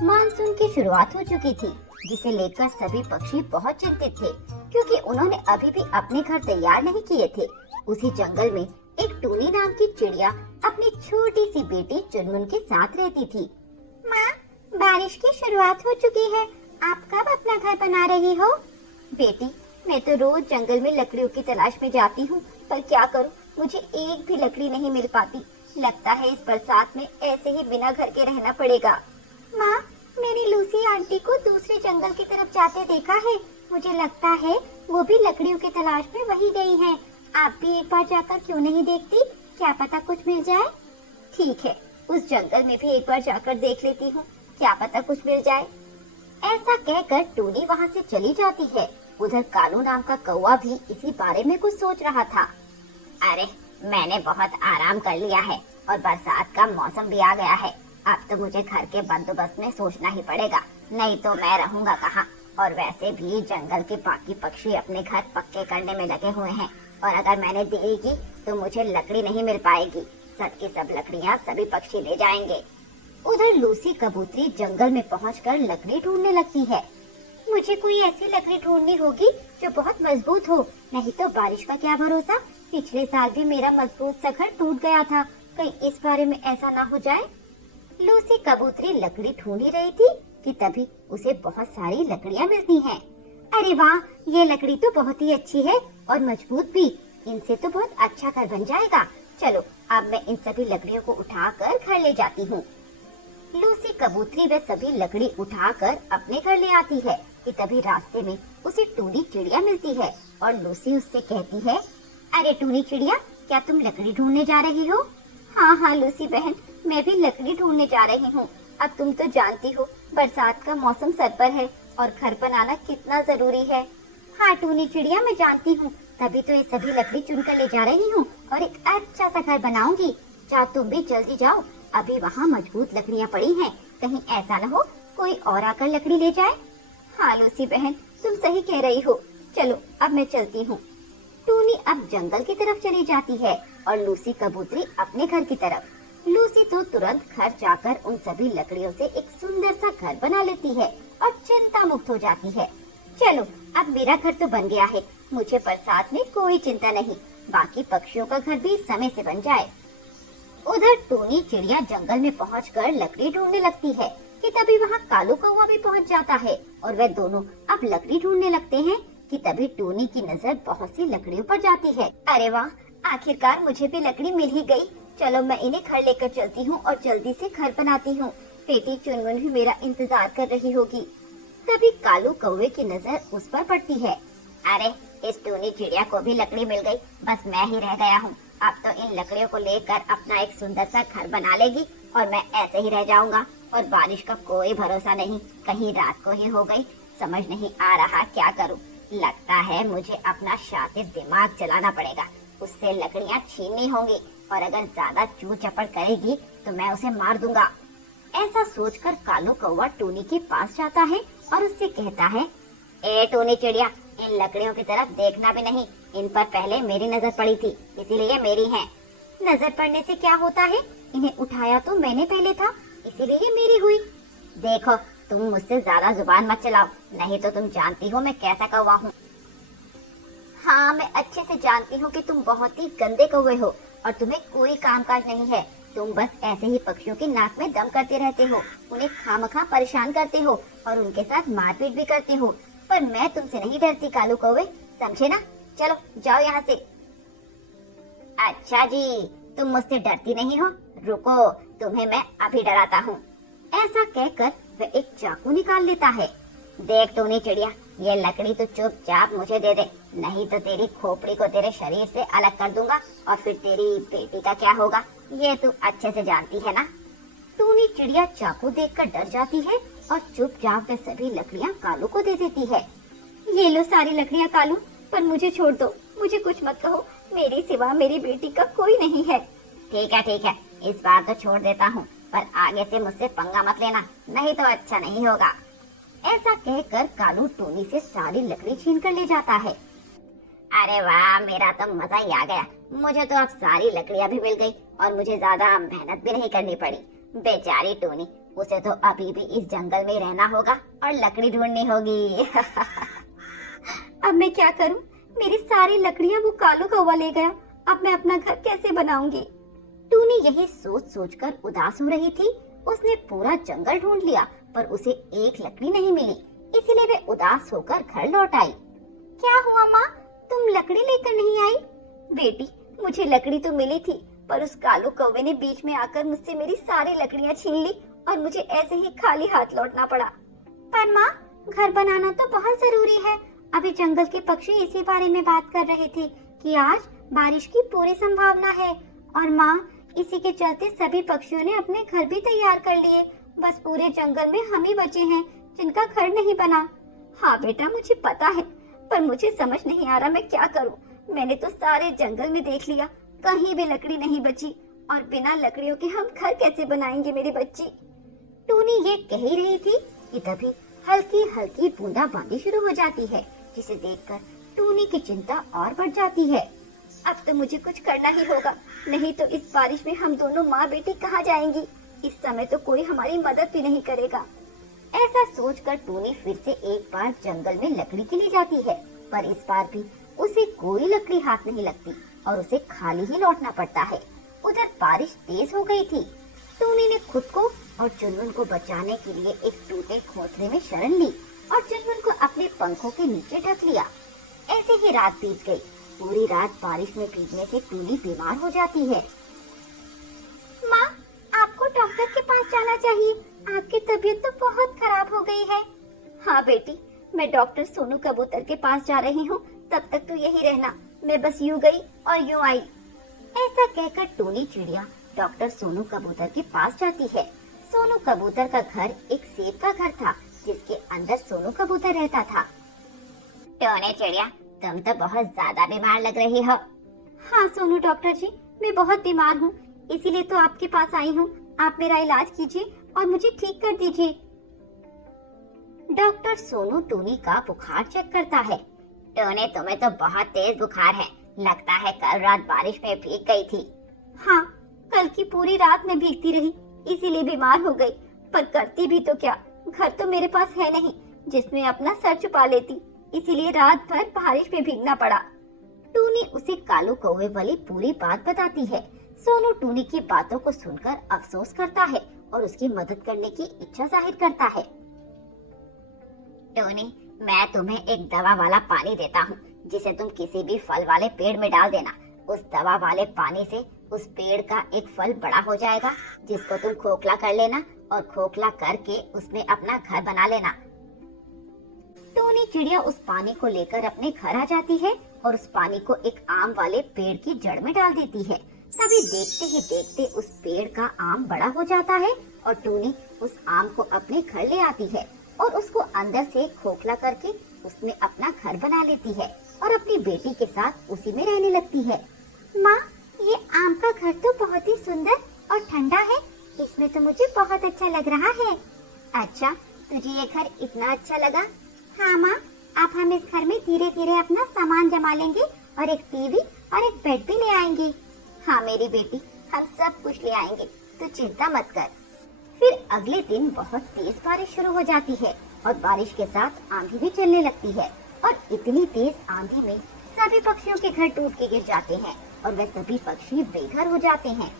Monsoon की शुरुआत हो चुकी थी, जिसे लेकर सभी पक्षी बहुत चिंतित थे, क्योंकि उन्होंने अभी भी अपने घर तैयार नहीं किए थे। उसी जंगल में एक टूनी नाम की चिड़िया अपनी छोटी सी बेटी चुनमुन के साथ रहती थी। माँ, बारिश की शुरुआत हो चुकी है, आप कब अपना घर बना रही हो? बेटी, मैं तो रोज जंगल में लकड़ियों की तलाश में जाती हूँ, पर क्या करूँ, मुझे एक भी लकड़ी नहीं मिल पाती। लगता है इस बरसात में ऐसे ही बिना घर के रहना पड़ेगा। माँ, मेरी लूसी आंटी को दूसरे जंगल की तरफ जाते देखा है। मुझे लगता है वो भी लकड़ियों की तलाश में वही गई हैं। आप भी एक बार जाकर क्यों नहीं देखती? क्या पता कुछ मिल जाए। ठीक है, उस जंगल में भी एक बार जाकर देख लेती हूँ, क्या पता कुछ मिल जाए। ऐसा कहकर टूनी वहाँ से चली जाती है। उधर कालू नाम का कौवा भी इसी बारे में कुछ सोच रहा था। अरे, मैंने बहुत आराम कर लिया है और बरसात का मौसम भी आ गया है। अब तो मुझे घर के बंदोबस्त में सोचना ही पड़ेगा, नहीं तो मैं रहूंगा कहाँ। और वैसे भी जंगल के बाकी पक्षी अपने घर पक्के करने में लगे हुए हैं, और अगर मैंने देरी की तो मुझे लकड़ी नहीं मिल पाएगी। सब की सब लकड़ियाँ सभी पक्षी ले जाएंगे। उधर लूसी कबूतरी जंगल में पहुंचकर लकड़ी ढूंढने लगती है। मुझे कोई ऐसी लकड़ी ढूंढनी होगी जो बहुत मजबूत हो, नहीं तो बारिश का क्या भरोसा। पिछले साल भी मेरा मजबूत सा घर टूट गया था, कहीं इस बारे में ऐसा ना हो जाए। लूसी कबूतरी लकड़ी ढूंढ ही रही थी कि तभी उसे बहुत सारी लकड़ियां मिलती हैं। अरे वाह, ये लकड़ी तो बहुत ही अच्छी है और मजबूत भी। इनसे तो बहुत अच्छा घर बन जाएगा। चलो, अब मैं इन सभी लकड़ियों को उठाकर घर ले जाती हूँ। लूसी कबूतरी वे सभी लकड़ी उठाकर अपने घर ले आती है कि तभी रास्ते में उसे टूनी चिड़िया मिलती है और लूसी उससे कहती है, अरे टूनी चिड़िया, क्या तुम लकड़ी ढूंढने जा रही हो? हाँ हाँ लूसी बहन, मैं भी लकड़ी ढूंढने जा रही हूँ। अब तुम तो जानती हो बरसात का मौसम सर पर है और घर बनाना कितना जरूरी है। हाँ टूनी चिड़िया, मैं जानती हूँ, तभी तो ये सभी लकड़ी चुनकर ले जा रही हूँ और एक अच्छा सा घर बनाऊंगी। जाओ तुम भी जल्दी जाओ, अभी वहाँ मजबूत लकड़ियाँ पड़ी हैं, कहीं ऐसा न हो कोई और आकर लकड़ी ले जाए। हाँ लूसी बहन, तुम सही कह रही हो, चलो अब मैं चलती हूँ। टूनी अब जंगल की तरफ चली जाती है और लूसी कबूतरी अपने घर की तरफ। लूसी तो तुरंत घर जाकर उन सभी लकड़ियों से एक सुंदर सा घर बना लेती है और चिंता मुक्त हो जाती है। चलो, अब मेरा घर तो बन गया है, मुझे बरसात में कोई चिंता नहीं, बाकी पक्षियों का घर भी समय से बन जाए। उधर टूनी चिड़िया जंगल में पहुंचकर लकड़ी ढूंढने लगती है कि तभी वहाँ कालू कौवा भी पहुंच जाता है और वे दोनों अब लकड़ी ढूंढने लगते हैं कि तभी टूनी की नजर बहुत सी लकड़ियों पर जाती है। अरे वाह, आखिरकार मुझे भी लकड़ी मिल ही गई। चलो मैं इन्हें घर लेकर चलती हूँ और जल्दी से घर बनाती हूँ। बेटी चुनमुन भी मेरा इंतजार कर रही होगी। तभी कालू कौवे की नजर उस पर पड़ती है। अरे, इस टूनी चिड़िया को भी लकड़ी मिल गई, बस मैं ही रह गया हूँ। अब तो इन लकड़ियों को लेकर अपना एक सुंदर सा घर बना लेगी और मैं ऐसे ही रह जाऊंगा। और बारिश का कोई भरोसा नहीं, कहीं रात को ही हो गई, समझ नहीं आ रहा क्या करूं। लगता है मुझे अपना शातिर दिमाग चलाना पड़ेगा, उससे लकड़ियां छीननी होंगी और अगर ज्यादा चू चपड़ करेगी तो मैं उसे मार दूंगा। ऐसा सोचकर कालू कौवा टूनी के पास जाता है और उससे कहता है, ए टूनी चिड़िया, इन लकड़ियों की तरफ देखना भी नहीं, इन पर पहले मेरी नजर पड़ी थी, इसीलिए मेरी हैं। नजर पड़ने से क्या होता है, इन्हें उठाया तो मैंने पहले था, इसीलिए मेरी हुई। देखो, तुम मुझसे ज्यादा जुबान मत चलाओ, नहीं तो तुम जानती हो मैं कैसा कौवा हूँ। हाँ, मैं अच्छे से जानती हूँ कि तुम बहुत ही गंदे कौवे हो और तुम्हें कोई कामकाज नहीं है। तुम बस ऐसे ही पक्षियों की नाक में दम करते रहते हो, उन्हें खामखा परेशान करते हो और उनके साथ मारपीट भी करते हो। पर मैं तुमसे नहीं डरती कालू कौवे, समझे ना? चलो जाओ यहाँ से। अच्छा जी, तुम मुझसे डरती नहीं हो, रुको, तुम्हें मैं अभी डराता हूँ। ऐसा कहकर वह एक चाकू निकाल लेता है। देख टूनी चिड़िया, ये लकड़ी तो चुपचाप मुझे दे दे, नहीं तो तेरी खोपड़ी को तेरे शरीर से अलग कर दूंगा और फिर तेरी बेटी का क्या होगा, ये तू अच्छे से जानती है ना। टूनी चिड़िया चाकू देखकर डर जाती है और चुपचाप वे सभी लकड़ियाँ कालू को दे देती है। ये लो सारी लकड़ियाँ कालू, पर मुझे छोड़ दो, मुझे कुछ मत कहो, मेरी सिवा मेरी बेटी का कोई नहीं है। ठीक है, इस बार तो छोड़ देता हूँ, पर आगे से मुझसे पंगा मत लेना, नहीं तो अच्छा नहीं होगा। ऐसा कहकर कालू टूनी से सारी लकड़ी छीन कर ले जाता है। अरे वाह, मेरा तो मजा ही आ गया, मुझे तो अब सारी लकड़ियाँ भी मिल गई और मुझे ज्यादा मेहनत भी नहीं करनी पड़ी। बेचारी टूनी उसे तो अभी भी इस जंगल में रहना होगा और लकड़ी ढूंढनी होगी। अब मैं क्या करूं? मेरी सारी लकड़ियां वो कालू कौवा ले गया। अब मैं अपना घर कैसे बनाऊंगी? टूनी यही सोच सोचकर उदास हो रही थी। उसने पूरा जंगल ढूंढ लिया पर उसे एक लकड़ी नहीं मिली, इसीलिए वे उदास होकर घर लौट आई। क्या हुआ माँ, तुम लकड़ी लेकर नहीं आई? बेटी, मुझे लकड़ी तो मिली थी पर उस कालू कौवे ने बीच में आकर मुझसे मेरी सारी लकड़ियाँ छीन ली और मुझे ऐसे ही खाली हाथ लौटना पड़ा। पर माँ, घर बनाना तो बहुत जरूरी है। अभी जंगल के पक्षी इसी बारे में बात कर रहे थे कि आज बारिश की पूरी संभावना है। और माँ, इसी के चलते सभी पक्षियों ने अपने घर भी तैयार कर लिए। बस पूरे जंगल में हम ही बचे हैं जिनका घर नहीं बना। हाँ बेटा, मुझे पता है, पर मुझे समझ नहीं आ रहा मैं क्या करूँ। मैंने तो सारे जंगल में देख लिया, कहीं भी लकड़ी नहीं बची और बिना लकड़ियों के हम घर कैसे बनाएंगे मेरी बच्ची। टूनी ये कह ही रही थी कि तभी हल्की हल्की बूंदाबांदी शुरू हो जाती है, जिसे देखकर टूनी की चिंता और बढ़ जाती है। अब तो मुझे कुछ करना ही होगा, नहीं तो इस बारिश में हम दोनों माँ बेटी कहाँ जाएंगी? इस समय तो कोई हमारी मदद भी नहीं करेगा। ऐसा सोचकर टूनी फिर से एक बार जंगल में लकड़ी के लिए जाती है, पर इस बार भी उसे कोई लकड़ी हाथ नहीं लगती और उसे खाली ही लौटना पड़ता है। उधर बारिश तेज हो गई थी। टूनी ने खुद को और चुनमुन को बचाने के लिए एक टूटे खोखले में शरण ली और चुनमुन को अपने पंखों के नीचे ढक लिया। ऐसे ही रात बीत गई। पूरी रात बारिश में भीगने से टूनी बीमार हो जाती है। माँ, आपको डॉक्टर के पास जाना चाहिए, आपकी तबीयत तो बहुत खराब हो गई है। हाँ बेटी, मैं डॉक्टर सोनू कबूतर के पास जा रही हूँ, तब तक तू यही रहना। मैं बस यूं गई और यूं आई। ऐसा कहकर टूनी चिड़िया डॉक्टर सोनू कबूतर के पास जाती है। सोनू कबूतर का घर एक सेब का घर था, जिसके अंदर सोनू कबूतर रहता था। टोनी चिड़िया, तुम तो बहुत ज्यादा बीमार लग रही हो। हाँ सोनू डॉक्टर जी, मैं बहुत बीमार हूँ, इसीलिए तो आपके पास आई हूँ। आप मेरा इलाज कीजिए और मुझे ठीक कर दीजिए। डॉक्टर सोनू टूनी का बुखार चेक करता है। टोनी, तुम्हें तो बहुत तेज बुखार है, लगता है कल रात बारिश में भीग गई थी। हाँ, कल की पूरी रात में भीगती रही, इसीलिए बीमार हो गई। पर करती भी तो क्या, घर तो मेरे पास है नहीं जिसमें अपना सर छुपा लेती, इसीलिए रात भर बारिश में भीगना पड़ा। टूनी उसे कालू कौवे वाली पूरी बात बताती है। सोनू टूनी की बातों को सुनकर अफसोस करता है और उसकी मदद करने की इच्छा जाहिर करता है। टोनी, मैं तुम्हें एक दवा वाला पानी देता हूँ, जिसे तुम किसी भी फल वाले पेड़ में डाल देना। उस दवा वाले पानी से उस पेड़ का एक फल बड़ा हो जाएगा, जिसको तुम खोखला कर लेना और खोखला करके उसमें अपना घर बना लेना। टोनी चिड़िया उस पानी को लेकर अपने घर आ जाती है और उस पानी को एक आम वाले पेड़ की जड़ में डाल देती है। तभी देखते ही देखते उस पेड़ का आम बड़ा हो जाता है और टूनी उस आम को अपने घर ले आती है और उसको अंदर से खोखला करके उसमें अपना घर बना लेती है और अपनी बेटी के साथ उसी में रहने लगती है। माँ, ये आम का घर तो बहुत ही सुंदर और ठंडा है, इसमें तो मुझे बहुत अच्छा लग रहा है। अच्छा, तुझे ये घर इतना अच्छा लगा? हाँ माँ, अब हम इस घर में धीरे धीरे अपना सामान जमा लेंगे और एक टीवी और एक बेड भी ले आएंगे। हाँ मेरी बेटी, हम सब कुछ ले आएंगे, तू चिंता मत कर। फिर अगले दिन बहुत तेज बारिश शुरू हो जाती है और बारिश के साथ आंधी भी चलने लगती है और इतनी तेज आंधी में सभी पक्षियों के घर टूट के गिर जाते हैं और वे सभी पक्षी बेघर हो जाते हैं।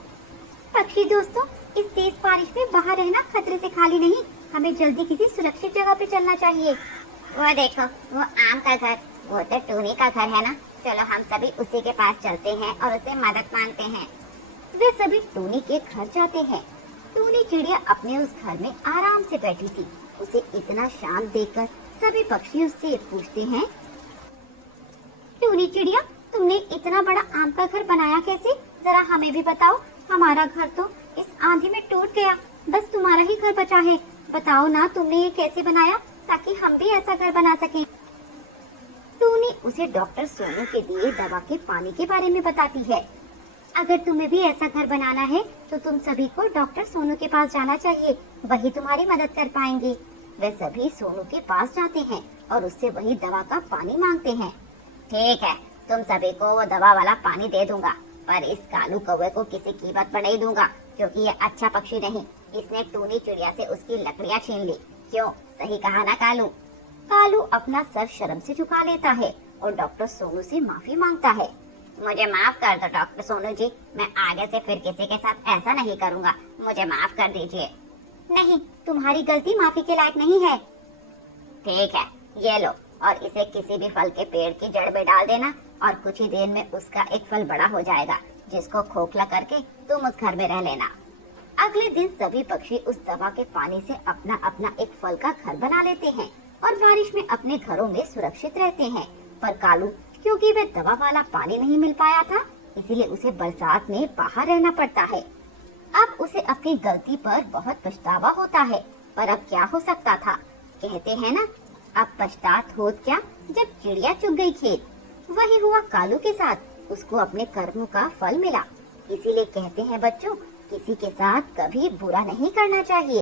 पक्षी दोस्तों, इस तेज बारिश में बाहर रहना खतरे से खाली नहीं, हमें जल्दी किसी सुरक्षित जगह पे चलना चाहिए। वो देखो, वो आम का घर, वो तो टूनी का घर है ना। चलो हम सभी उसी के पास चलते हैं और उससे मदद मांगते हैं। वे सभी टूनी के घर जाते हैं। टूनी चिड़िया अपने उस घर में आराम से बैठी थी। उसे इतना शांत देखकर सभी पक्षी उससे पूछते हैं, टूनी चिड़िया, तुमने इतना बड़ा आम का घर बनाया कैसे? जरा हमें भी बताओ, हमारा घर तो इस आंधी में टूट गया, बस तुम्हारा ही घर बचा है। बताओ ना, तुमने ये कैसे बनाया ताकि हम भी ऐसा घर बना सकें। टूनी उसे डॉक्टर सोनू के दिए दवा के पानी के बारे में बताती है। अगर तुम्हें भी ऐसा घर बनाना है तो तुम सभी को डॉक्टर सोनू के पास जाना चाहिए, वही तुम्हारी मदद कर पाएंगे। वे सभी सोनू के पास जाते हैं और उससे वही दवा का पानी मांगते हैं। ठीक है, तुम सभी को वो दवा वाला पानी दे दूंगा, पर इस कालू कौवे को किसी कीमत पर नहीं दूंगा, क्योंकि ये अच्छा पक्षी नहीं। इसने टूनी चिड़िया से उसकी लकड़ियाँ छीन ली। क्यों, सही कहा ना कालू? कालू अपना सर शर्म से झुका लेता है और डॉक्टर सोनू से माफी मांगता है। मुझे माफ कर दो डॉक्टर सोनू जी, मैं आगे से फिर किसी के साथ ऐसा नहीं करूँगा, मुझे माफ कर दीजिए। नहीं, तुम्हारी गलती माफी के लायक नहीं है। ठीक है, ये लो और इसे किसी भी फल के पेड़ की जड़ में डाल देना और कुछ ही देर में उसका एक फल बड़ा हो जाएगा, जिसको खोखला करके तुम उस घर में रह लेना। अगले दिन सभी पक्षी उस दवा के पानी से अपना अपना एक फल का घर बना लेते हैं और बारिश में अपने घरों में सुरक्षित रहते हैं। पर कालू, क्योंकि वह दवा वाला पानी नहीं मिल पाया था, इसीलिए उसे बरसात में बाहर रहना पड़ता है। अब उसे अपनी गलती पर बहुत पछतावा होता है, पर अब क्या हो सकता था। कहते हैं ना, अब पछतात होत क्या जब चिड़िया चुग गई खेत। वही हुआ कालू के साथ, उसको अपने कर्मों का फल मिला। इसीलिए कहते हैं बच्चों, किसी के साथ कभी बुरा नहीं करना चाहिए।